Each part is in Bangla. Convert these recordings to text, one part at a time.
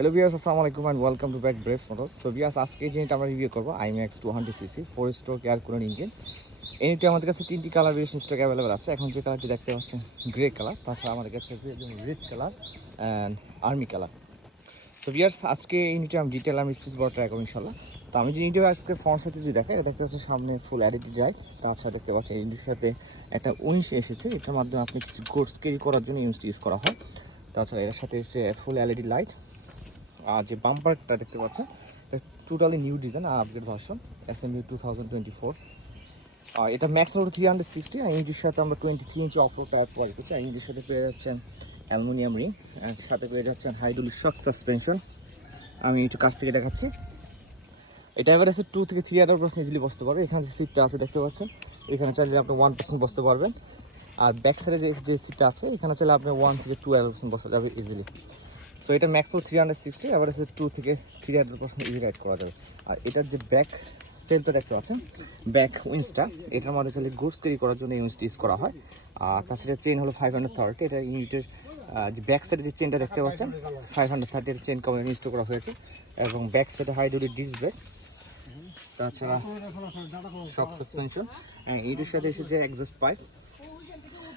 হ্যালো ভিউয়ার্স, আসসালামু আলাইকুম and welcome to back Braves Motors. So viewers, আজকে যে এটা আমরা রিভিউ করবো IMAX 200cc 4 stroke air cooler engine. এই ইঞ্জিনটি আমাদের কাছে তিনটি কালার ভেরিয়েশন স্টক অ্যাভেলেবল আছে। এখন যে কালারটি দেখতে পাচ্ছেন গ্রে কালার, তাছাড়া আমাদের কাছে red colour and army colour. So viewers, আজকে এই ইউনিটে আমি ডিটেল আমি স্পেস বড় ট্রাই করবো ইনশাল্লাহ। তো আমি যে ইউনিটে আজকে ফ্রন্ট সাইডে যদি দেখে, এটা দেখতে পাচ্ছেন সামনে ফুল অ্যাডিটিভ লাইট, তাছাড়া দেখতে পাচ্ছেন এই ইউনিটের সাথে একটা 19 এসেছে। এটার মাধ্যমে আপনি কিছু গোডস ক্যারি করার জন্য ইউনিটটি ইউজ করা হয়। তাছাড়া এর সাথে এসে ফুল এলইডি লাইট। আর যে বাম্পারটা দেখতে পাচ্ছেন টোটালি নিউ ডিজাইন আর আপগ্রেড ভার্সন SMU 2024। এটা ম্যাক্স রোড 360 আর ইঞ্জির সাথে আমরা 23 ইঞ্চি অফ রোড টায়ার প্রোভাইড করছি। আর ইঞ্জির সাথে পেয়ে যাচ্ছেন অ্যালুমিনিয়াম রিং, সাথে পেয়ে যাচ্ছেন হাইড্রোলিক শক সাসপেনশন। আমি একটু কাছ থেকে দেখাচ্ছি। এটা এবার আছে 2 থেকে 300% ইজিলি বসতে পারবে। এখানে যে সিটটা আছে দেখতে পাচ্ছেন, এখানে চাইলে আপনি 1% বসতে পারবেন। আর ব্যাক সাইডে যে সিটটা আছে এখানে চাইলে আপনি 1 থেকে 12% বসা যাবে ইজিলি। সো এটা ম্যাক্স 360, আবার আছে 2 থেকে 300% ইজি রাইড করা যাবে। আর এটার যে ব্যাক সেলটা দেখতে পাচ্ছেন, ব্যাক উইন্সটা, এটার মধ্যে চাইলে গুডস ক্যারি করার জন্য এই উইন্সটা ইউজ করা হয়। আর তাছাড়া চেন হলো 530। এটা ইউনিটের যে ব্যাক সাইডে যে চেনটা দেখতে পাচ্ছেন 530 এর চেন কভার ইনস্টল করা হয়েছে। এবং ব্যাক সাইডে হাইড্রোলিক ডিস্ক ব্রেক, তাছাড়া শক সাসপেনশন, এটার সাথে এসেছে এক্সস্ট পাইপ।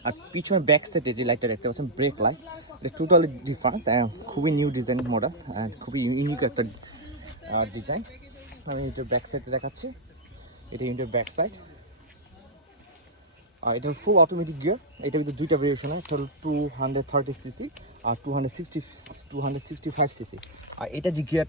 আর পিছনে ব্যাক সাইডে যে লাইটটা দেখতে পাচ্ছেন ব্রেক লাইট, এটা টোটালি ডিফারেন্স, খুবই নিউ ডিজাইন মডেল অ্যান্ড খুবই ইউনিক একটা ডিজাইন। আমি এটার ব্যাক সাইডে দেখাচ্ছি। এটা ইউনিটের ব্যাক সাইড। আর এটার ফুল অটোমেটিক গিয়ার। এটার ভিতরে দুইটা ভেরিয়েশন হয়, 230cc আর 265cc। আর এটা যে গিয়ার